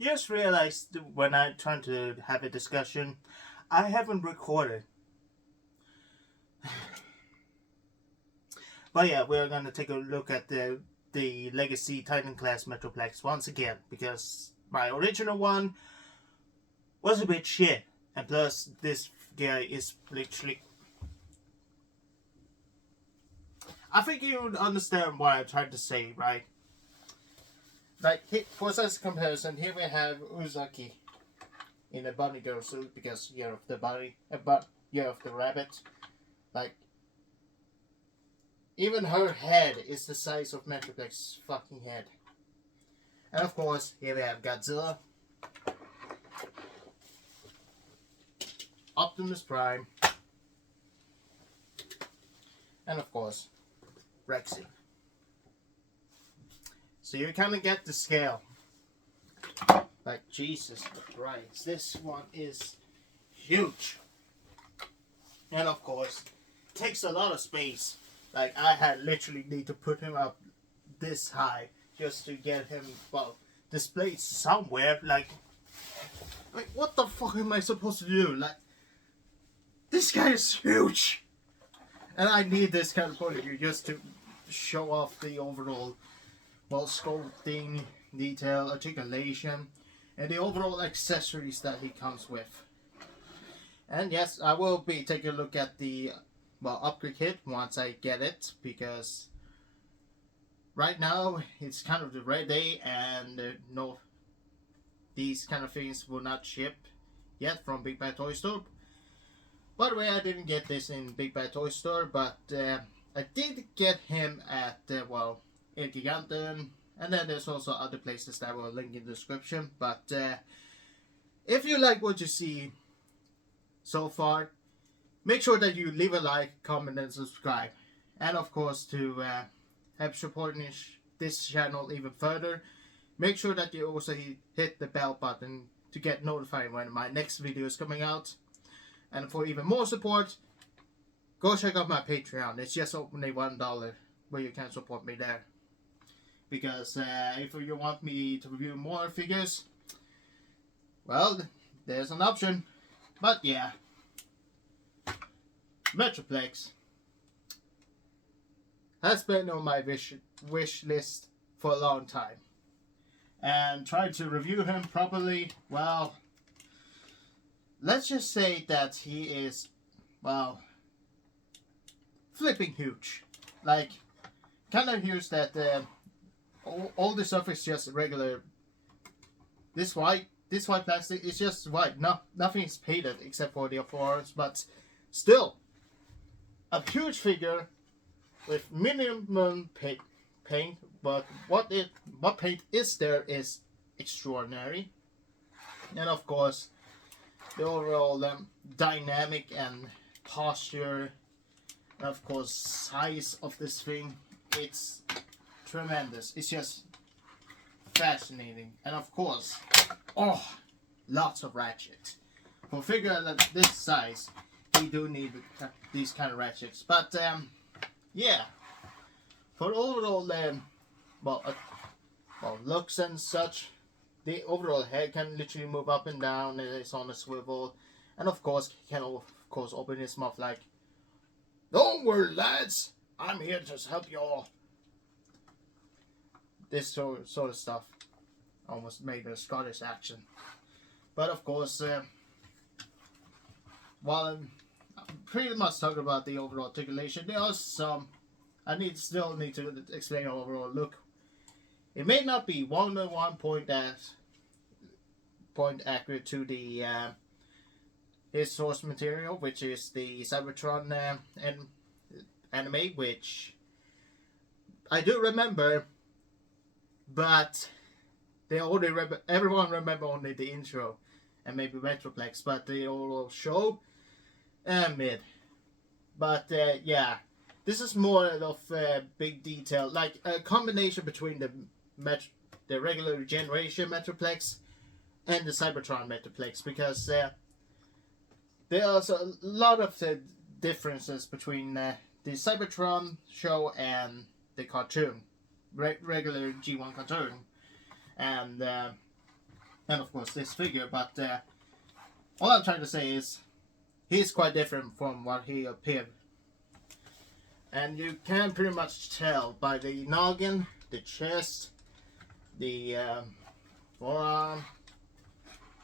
Just realized when I'm trying to have a discussion, I haven't recorded. But yeah, we're gonna take a look at the Legacy Titan class Metroplex once again, because my original one was a bit shit, and plus this guy is literally. I think you would understand what I'm trying to say, right? Like, for such comparison, here we have Uzaki in a bunny girl suit because year of the bunny, but year of the rabbit. Like, even her head is the size of Metroplex's fucking head. And of course, here we have Godzilla, Optimus Prime, and of course, Rexy. So you kind of get the scale. Like, Jesus Christ, this one is huge. And of course, takes a lot of space. Like, I had literally need to put him up this high just to get him, well, displayed somewhere. Like, what the fuck am I supposed to do? Like, this guy is huge. And I need this kind of point of view just to show off the overall, well, sculpting, detail, articulation, and the overall accessories that he comes with. And yes, I will be taking a look at the, well, upgrade kit once I get it, because right now it's kind of the red day and no, these kind of things will not ship yet from Big Bad Toy Store. By the way, I didn't get this in Big Bad Toy Store, but I did get him at, well, El Giganten, and then there's also other places that I will link in the description. But if you like what you see so far, make sure that you leave a like, comment, and subscribe. And of course, to help supporting this channel even further, make sure that you also hit the bell button to get notified when my next video is coming out. And for even more support, go check out my Patreon. It's just only $1 where you can support me there. Because if you want me to review more figures, well, there's an option. But yeah, Metroplex has been on my wish list for a long time. And trying to review him properly, well, let's just say that he is, well, flipping huge. Like, kind of huge that all the stuff is just regular. This white plastic is just white. No, nothing is painted except for the forearms, but still, a huge figure with minimum paint. But what paint is there is extraordinary, and of course, the overall dynamic and posture, and of course, size of this thing, it's tremendous. It's just fascinating. And of course, oh, lots of ratchet. For a figure that this size, you do need these kind of ratchets. But yeah, for overall well, looks and such, the overall head can literally move up and down. It's on a swivel, and of course can open his mouth like, "Don't worry, lads, I'm here to help you all." This sort of stuff. Almost made a Scottish accent. But of course, while I'm pretty much talking about the overall articulation, there are some I still need to explain the overall look. It may not be 101 point accurate to the his source material, which is the Cybertron anime, which I do remember, but everyone remember only the intro and maybe Metroplex, but the overall show mid. But yeah, this is more of big detail, like a combination between the regular generation Metroplex and the Cybertron Metroplex, because there are a lot of differences between the Cybertron show and the cartoon, regular G1 cartoon, and and of course this figure, but all I'm trying to say is he's quite different from what he appeared. And you can pretty much tell by the noggin, the chest, the forearm,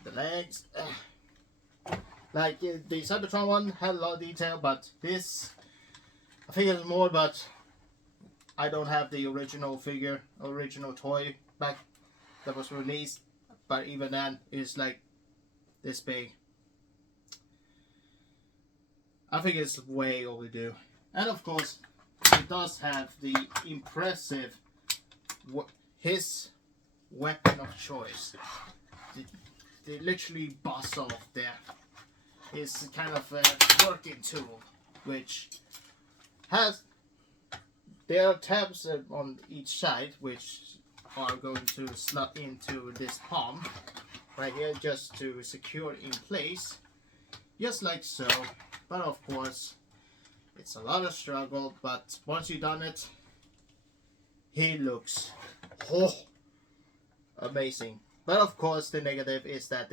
the legs. Like the Cybertron one had a lot of detail, but this I think it's more, but I don't have the original figure, original toy back that was released, but even then it's like this big. I think it's way overdue. And of course it does have the impressive his weapon of choice. They literally bust off there. It's kind of a working tool, which has, there are tabs on each side which are going to slot into this palm right here just to secure it in place, just like so. But of course it's a lot of struggle, but once you've done it, he looks amazing. But of course the negative is that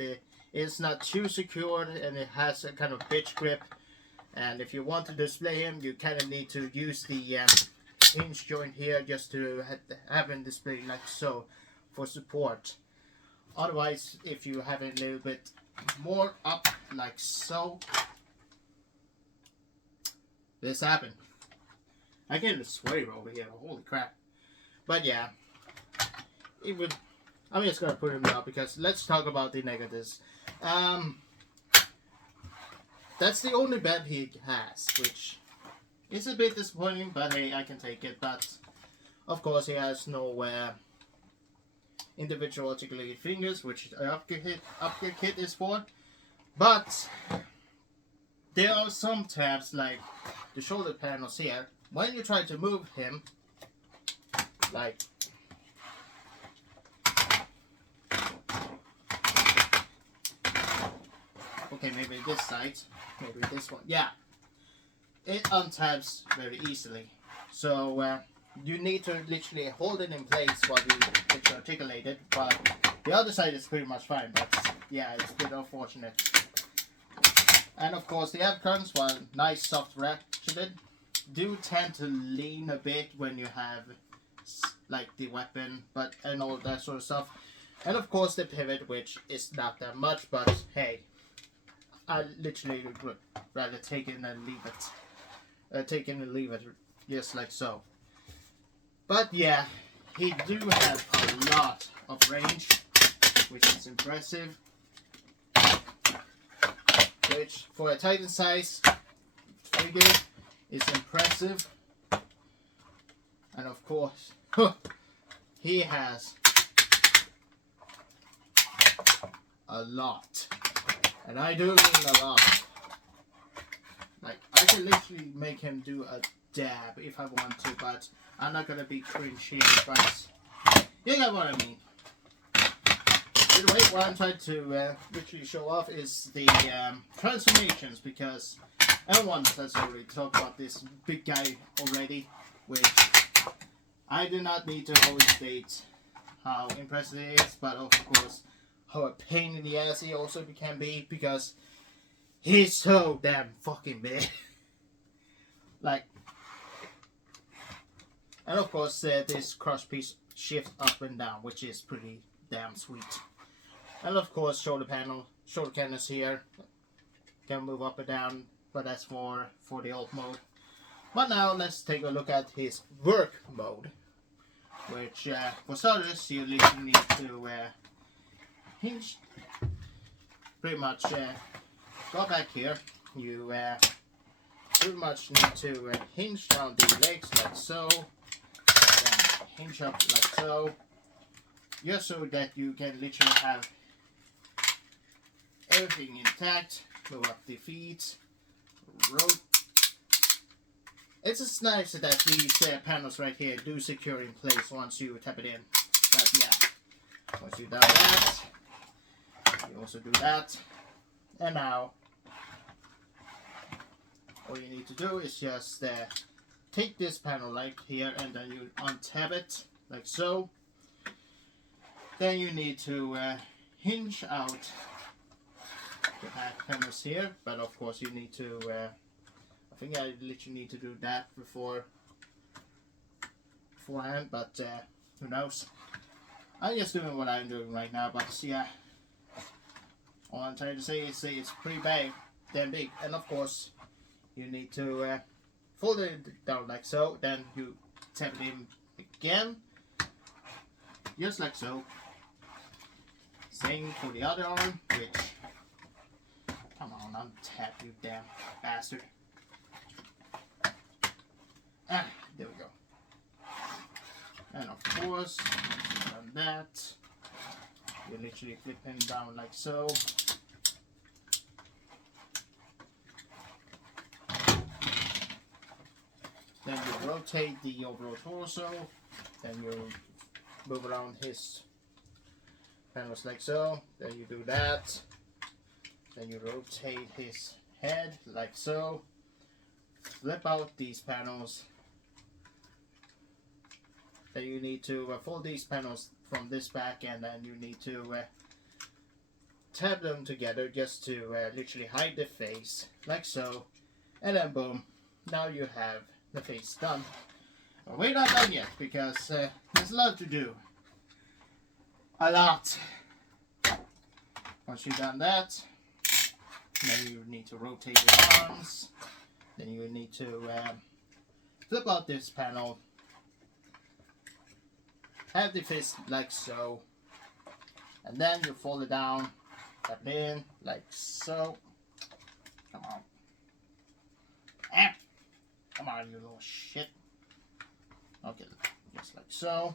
it's not too secured and it has a kind of bitch grip, and if you want to display him you kind of need to use the hinge joint here just to have him displayed like so for support. Otherwise, if you have it a little bit more up like so, this happened. I get a sweater over here, holy crap. But yeah, it would, I'm just gonna put him out because let's talk about the negatives. That's the only bed he has, which is a bit disappointing, but hey, I can take it. But of course he has no individual articulated fingers, which the upgrade kit is for. But there are some tabs like the shoulder panels here. When you try to move him, like okay, maybe this side, maybe this one, yeah, it untabs very easily. So you need to literally hold it in place while it's articulated, but the other side is pretty much fine. But yeah, it's a bit unfortunate. And of course the Abcons, while nice soft ratcheted, do tend to lean a bit when you have like the weapon, but and all that sort of stuff. And of course the pivot, which is not that much, but hey, I literally would rather take it and leave it. Take it and leave it, just like so. But yeah, he do have a lot of range, which is impressive. Which for a Titan size figure is impressive. And of course, he has a lot. And I do mean a lot. Like, I can literally make him do a dab if I want to, but I'm not gonna be cringy, but you get what I mean. Either way, what I'm trying to literally show off is the transformations, because everyone has already talked about this big guy already, which I do not need to always state how impressive it is, but of course how a pain in the ass he also can be, because he's so damn fucking big. Like, and of course this cross piece shifts up and down, which is pretty damn sweet. And of course shoulder cannons here can move up and down, but that's more for the alt mode. But now let's take a look at his work mode, which for starters you literally need to hinge, pretty much go back here. You pretty much need to hinge down the legs like so, then hinge up like so, just so that you can literally have everything intact. Move up the feet, rope. It's just nice that these panels right here do secure in place once you tap it in. But yeah, once you've done that, you also do that. And now, all you need to do is just take this panel like here, and then you untab it like so. Then you need to hinge out the back panels here, but of course you need to, I think I literally need to do that beforehand, but who knows. I'm just doing what I'm doing right now, but yeah, all I'm trying to say is it's pretty damn big, and of course you need to fold it down like so, then you tap it in again, just like so. Same for the other arm, which, come on, untap, you damn bastard. Ah, there we go. And of course, on that, you literally flip him down like so. Then you rotate the overall torso, then you move around his panels like so, then you do that, then you rotate his head like so, flip out these panels, then you need to fold these panels from this back, and then you need to tab them together just to literally hide the face like so, and then boom, now you have the face done. But we're not done yet, because there's a lot to do. A lot. Once you've done that, then you need to rotate your arms, then you need to flip out this panel, have the fist like so, and then you fold it down, tap it in like so. Come on. Come on, you little shit. Okay, just like so.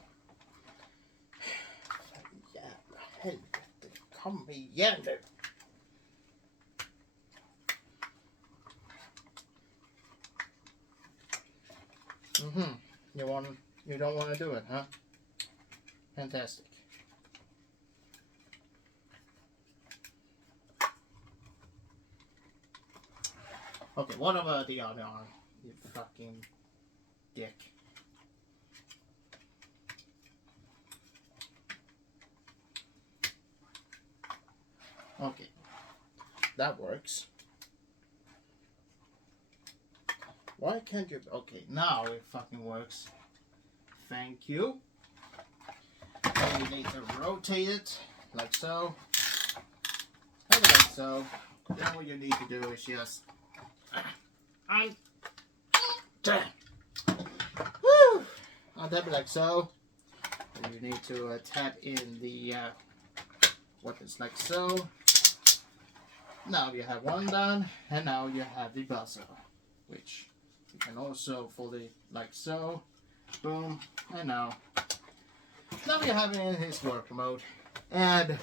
Yeah, helvete, kom igen nu. You don't want to do it, huh? Fantastic. Okay, what about the other arm? You fucking dick. Okay, that works. Why can't you? Okay, now it fucking works. Thank you. Then you need to rotate it like so. And like so. Then what you need to do is just untap it like so. And you need to tap in the what is like so. Now you have one done, and now you have the buzzer, which you can also fold it like so. Boom, and now we have it in his work mode. And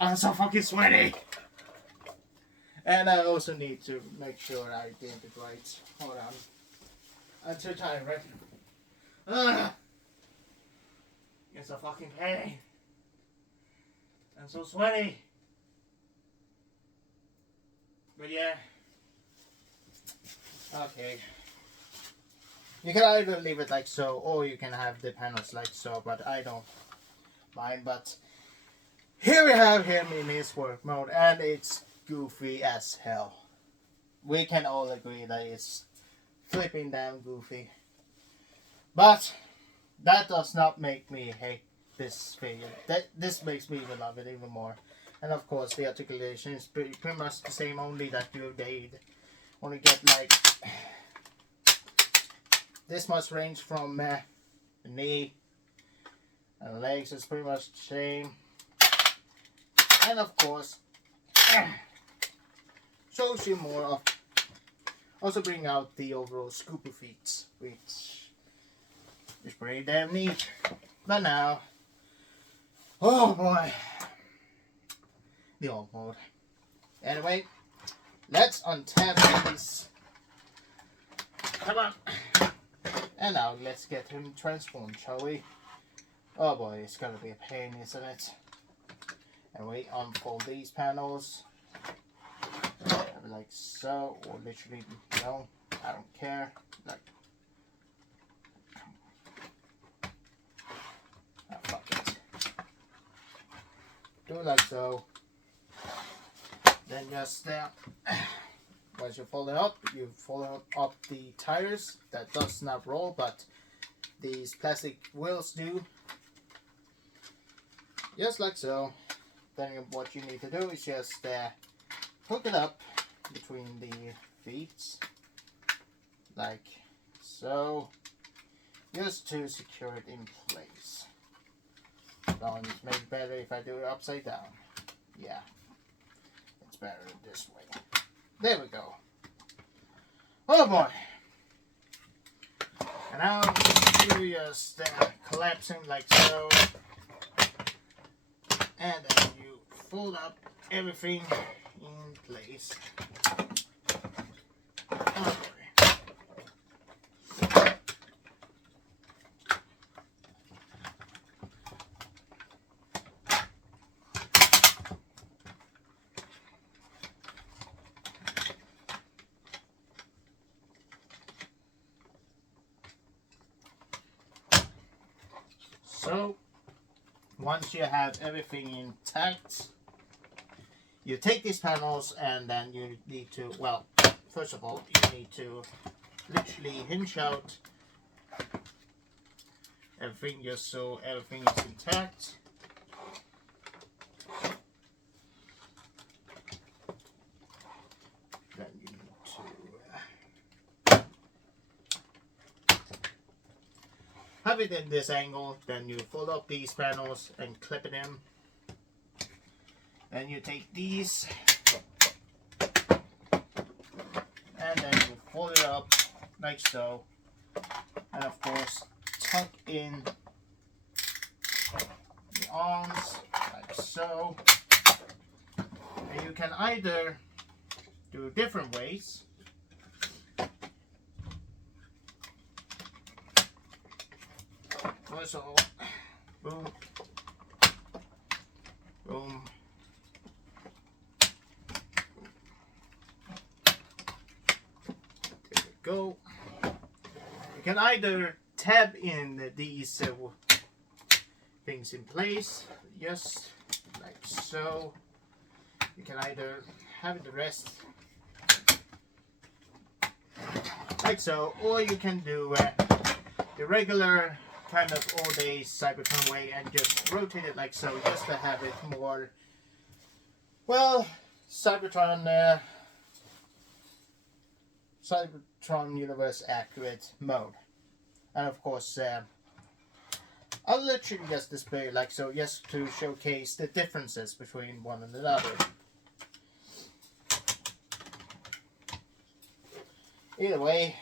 I'm so fucking sweaty. And I also need to make sure I did it right. Hold on. I'm too tired, right? It's a fucking pain. I'm so sweaty. But yeah. Okay. You can either leave it like so, or you can have the panels like so, but I don't mind. But here we have him in his work mode, and it's goofy as hell. We can all agree that it's flipping damn goofy. But that does not make me hate this figure. This makes me even love it even more. And of course the articulation is pretty much the same, only that they only get like this much range from the knee, and the legs is pretty much the same. And of course shows you more of, also bring out the overall scooper feet, which is pretty damn neat. But now, oh boy, the old mode. Anyway, let's untap these. Come on. And now let's get him transformed, shall we? Oh boy, it's gonna be a pain, isn't it? And we unfold these panels like so, or literally no, I don't care. Like, oh, fuck it. do like so. Then just once you fold it up, you fold up the tires. That does not roll, but these plastic wheels do. Just like so. Then what you need to do is just hook it up between the feet, like so, just to secure it in place. So it's maybe better if I do it upside down. Yeah, it's better this way. There we go. Oh boy. And now you just collapse him like so. And then you fold up everything in place. Okay. So, once you have everything intact, you take these panels and then you need to, well, first of all, you need to literally hinge out everything just so everything is intact. Then you need to have it in this angle, then you fold up these panels and clip it in. And you take these and then you fold it up like so, and of course tuck in the arms like so. And you can either do different ways. First of all, boom, boom. Go. You can either tab in these things in place, just like so. You can either have the rest like so, or you can do the regular kind of all-day Cybertron way and just rotate it like so, just to have it more, well, Cybertron universe accurate mode. And of course I'll literally just display it like so, just to showcase the differences between one and another. Either way,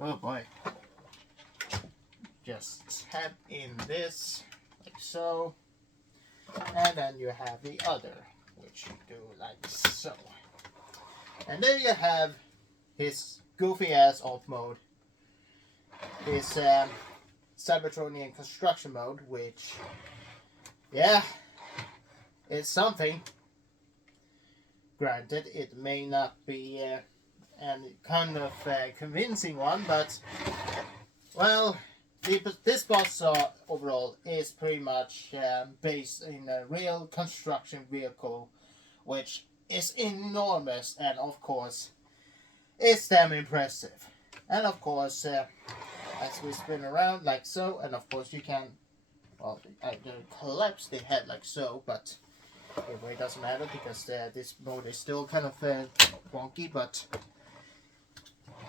oh boy, just tap in this like so, and then you have the other, which you do like so. And there you have his goofy ass alt mode, his Cybertronian construction mode, which, yeah, it's something. Granted, it may not be a kind of convincing one, but, well, this box overall is pretty much based in a real construction vehicle, which is enormous, and of course, it's damn impressive. And of course, as we spin around like so, and of course you can, well, I collapse the head like so, but anyway, it doesn't matter because this mode is still kind of wonky, but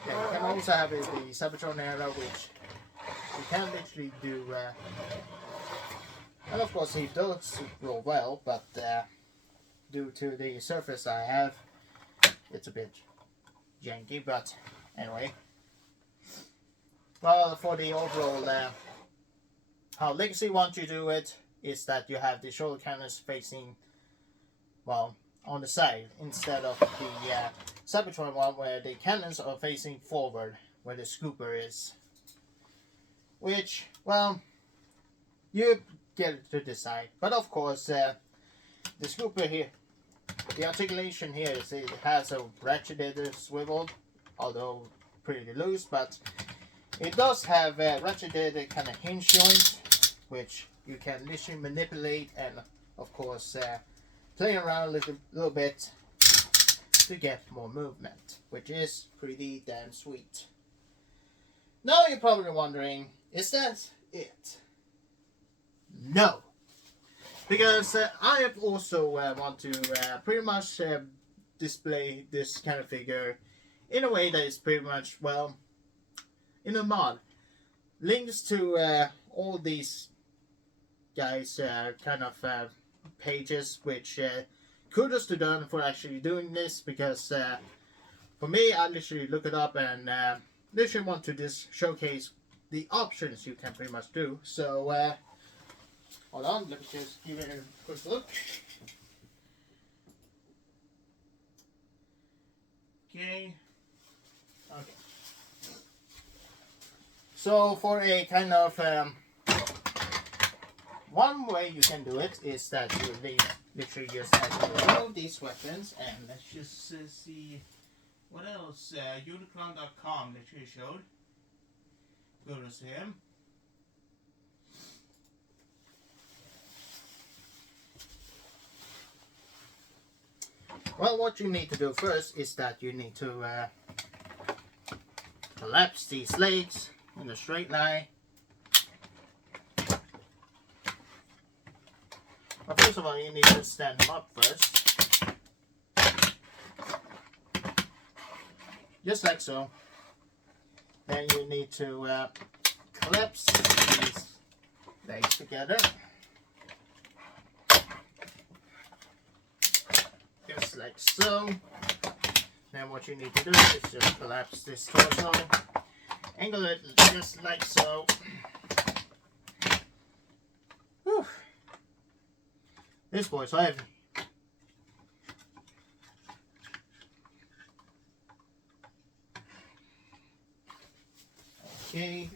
yeah, you can also have the Cybertron era, which you can literally do, and of course he does roll well, but due to the surface I have, it's a bit janky, but anyway. Well, for the overall, how Legacy wants you to do it is that you have the shoulder cannons facing, well, on the side, instead of the Cybertron one where the cannons are facing forward, where the scooper is. Which, well, you get to decide. But of course, the scooper here, the articulation here is it has a ratcheted swivel, although pretty loose, but it does have a ratcheted kind of hinge joint, which you can literally manipulate and of course, playing around a little bit to get more movement, which is pretty damn sweet. Now you're probably wondering, is that it? No, because I have also want to pretty much display this kind of figure in a way that is pretty much, well, in a mod. Links to all these guys kind of pages, which kudos to them for actually doing this, because for me, I literally look it up and literally want to just showcase the options you can pretty much do. So hold on, let me just give it a quick look. Okay. So for a kind of one way you can do it is that you literally just have to remove these weapons, and let's just see what else. Unicron.com literally showed. Kudos to him. Well, what you need to do first is that you need to collapse these legs in a straight line. But first of all, you need to stand them up first. Just like so. Then you need to collapse these legs together. Just like so. Then what you need to do is just collapse this torso. Angle it just like so. Whew. This boy's heavy. Okay.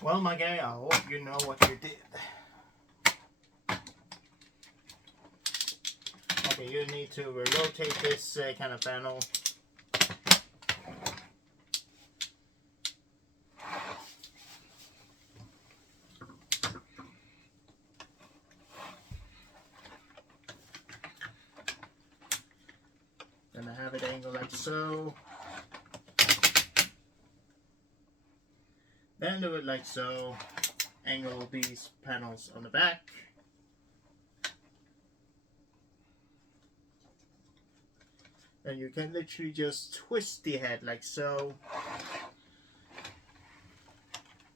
Well, my guy, I hope you know what you did. Okay, you need to rotate this kind of panel. Gonna have it angled like so. Then do it like so. Angle these panels on the back. And you can literally just twist the head like so.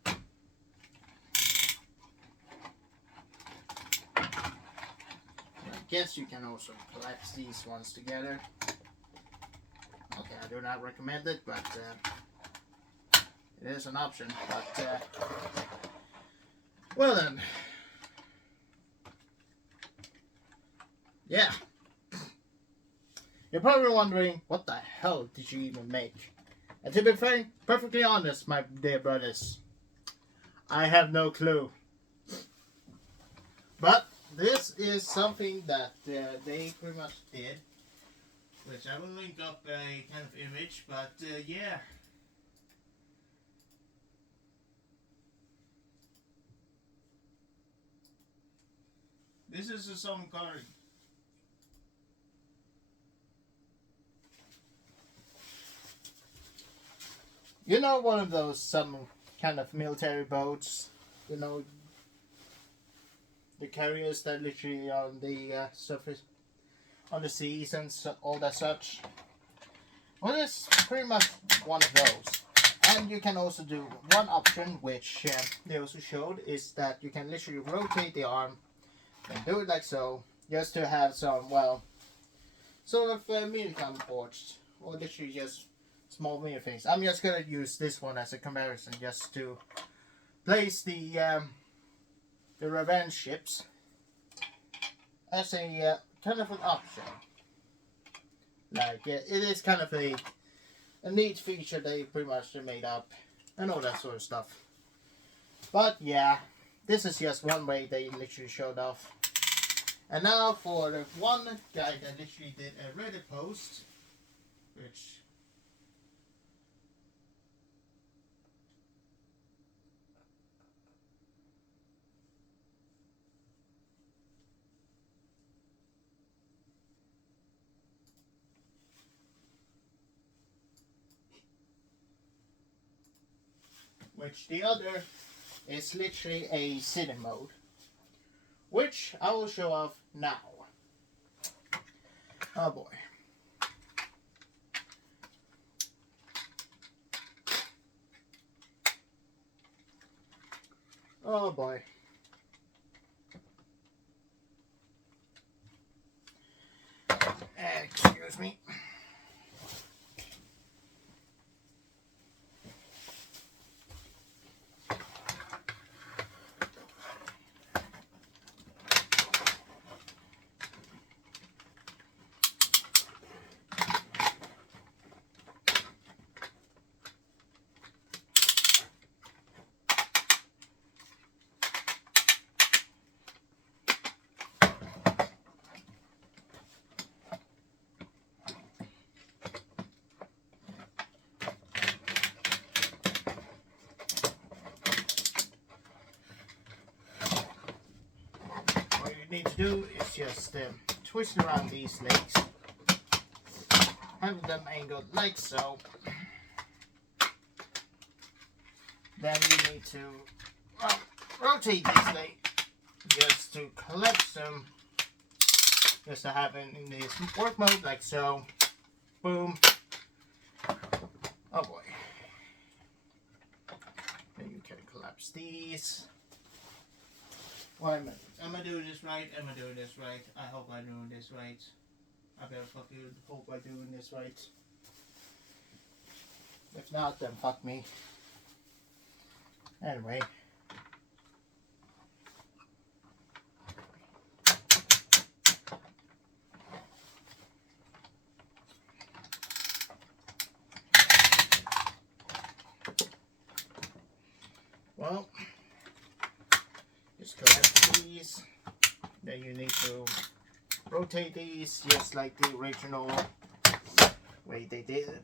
I guess you can also collapse these ones together. Okay, I do not recommend it, but it is an option. But well then, yeah. You're probably wondering, what the hell did you even make? And to be frank, perfectly honest, my dear brothers, I have no clue. But this is something that they pretty much did, which I will link up a kind of image, but yeah. This is a song card. You know, one of those some kind of military boats, you know, the carriers that literally on the surface, on the seas and all that such. Well, it's pretty much one of those. And you can also do one option, which they also showed, is that you can literally rotate the arm and do it like so, just to have some, well, sort of mini ports, or literally just small mini things. I'm just gonna use this one as a comparison, just to place the revenge ships as a kind of an option. Like it is kind of a neat feature they pretty much made up and all that sort of stuff. But yeah, this is just one way they literally showed off. And now for the one guy that literally did a Reddit post, which the other is literally a city mode, which I will show off now. Oh boy. Oh boy. Excuse me. Need to do is just twist around these legs, have them angled like so. Then you need to rotate these legs just to collapse them, just to have it in this work mode like so. Boom. Oh boy. Then you can collapse these. Why am I doing this right? Am I doing this right? I hope I'm doing this right. I better fucking hope I'm doing this right. If not, then fuck me. Anyway. Well, just collect these. Then you need to rotate these just like the original way they did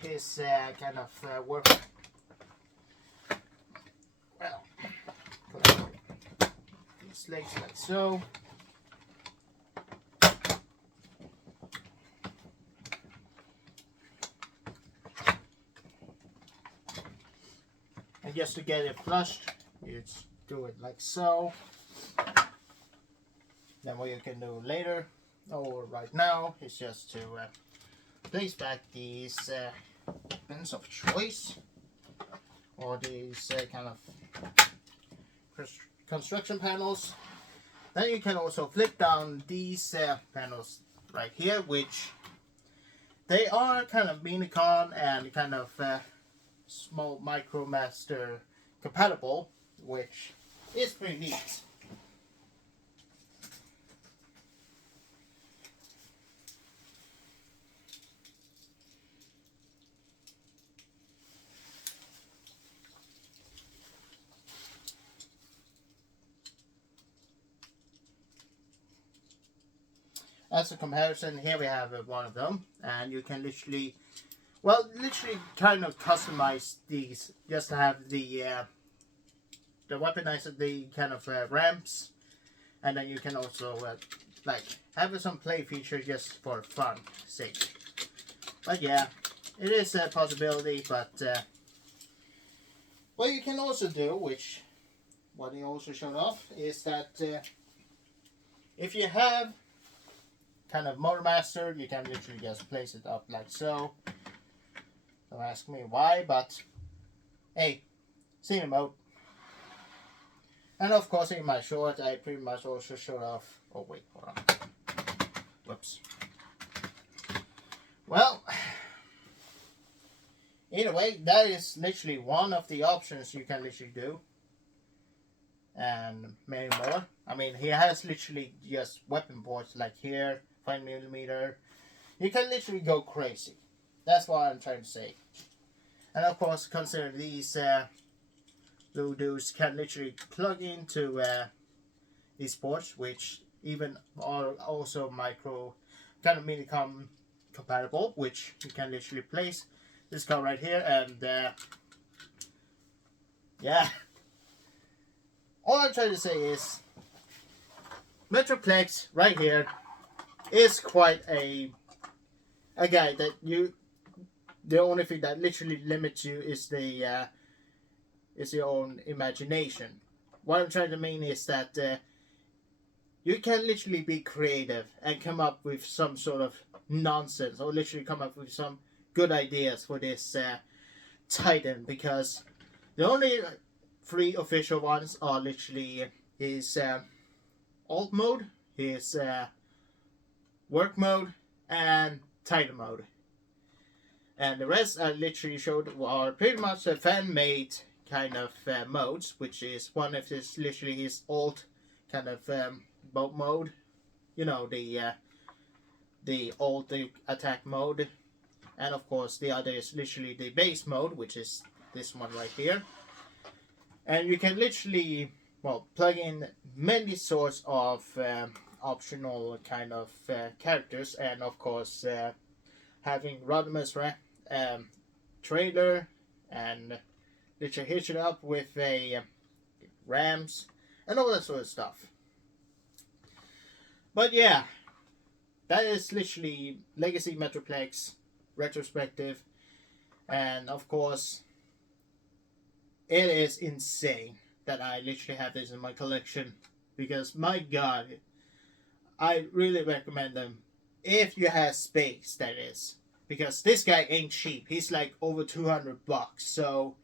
his kind of work. Well, collect these legs like so. And just to get it flushed, you just do it like so. Then what you can do later or right now is just to place back these pins of choice, or these kind of construction panels. Then you can also flip down these panels right here, which they are kind of Minicon and kind of small MicroMaster compatible, which is pretty neat. As a comparison, here we have one of them, and you can literally kind of customize these just to have the weaponizer, the kind of ramps, and then you can also like have some play feature just for fun sake. But yeah, it is a possibility. But what you can also do, which what he also showed off, is that if you have kind of Motormaster, you can literally just place it up like so. Don't ask me why, but hey, scene mode. And of course in my short, I pretty much also showed off, oh wait, hold on. Whoops. Well, anyway, that is literally one of the options you can literally do. And many more. I mean, he has literally just weapon ports like here, 5mm. You can literally go crazy. That's what I'm trying to say. And of course, consider these Bluetooth can literally plug into these ports, which even are also micro kind of mini compatible, which you can literally place this card right here, and yeah. All I'm trying to say is Metroplex right here is quite a guy that the only thing that literally limits you is your own imagination. What I'm trying to mean is that you can literally be creative and come up with some sort of nonsense, or literally come up with some good ideas for this Titan, because the only 3 official ones are literally his alt mode, his work mode, and Titan mode. And the rest I literally showed are pretty much a fan-made kind of modes, which is one of his literally his alt kind of boat mode. You know, the alt attack mode, and of course the other is literally the base mode, which is this one right here. And you can literally, well, plug in many sorts of optional kind of characters, and of course having Rodimus trailer, and literally hitch it up with a Rams and all that sort of stuff. But yeah, that is literally Legacy Metroplex retrospective, and of course it is insane that I literally have this in my collection, because my god, I really recommend them if you have space, that is, because this guy ain't cheap. He's like over $200, so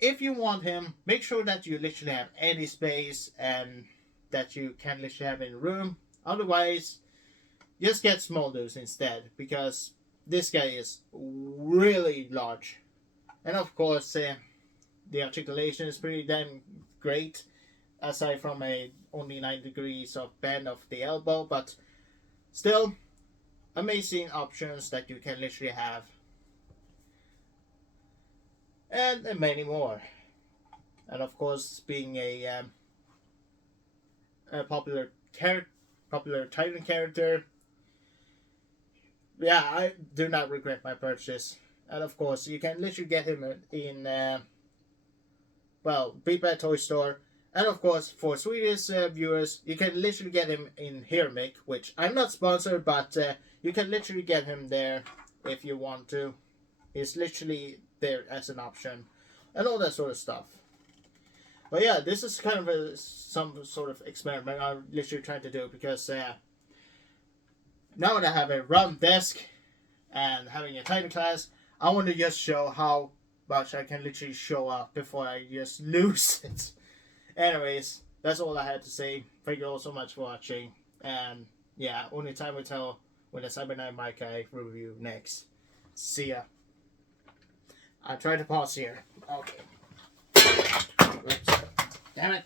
if you want him, make sure that you literally have any space and that you can literally have in a room. Otherwise, just get small dudes instead, because this guy is really large. And of course, the articulation is pretty damn great, aside from a only 9 degrees of bend of the elbow, but still amazing options that you can literally have, and many more. And of course, being a popular Titan character, yeah, I do not regret my purchase. And of course, you can literally get him in Beat by Toy Store. And of course, for Swedish viewers, you can literally get him in Mick, which I'm not sponsored, but you can literally get him there if you want to. He's literally there as an option, and all that sort of stuff. But yeah, this is kind of some sort of experiment I'm literally trying to do, because now that I have a round desk and having a Titan class, I want to just show how much I can literally show up before I just lose it. Anyways, that's all I had to say. Thank you all so much for watching. And yeah, only time will tell when the CyberKnight-Miky review next. See ya. I tried to pause here. Okay. Oops. Damn it.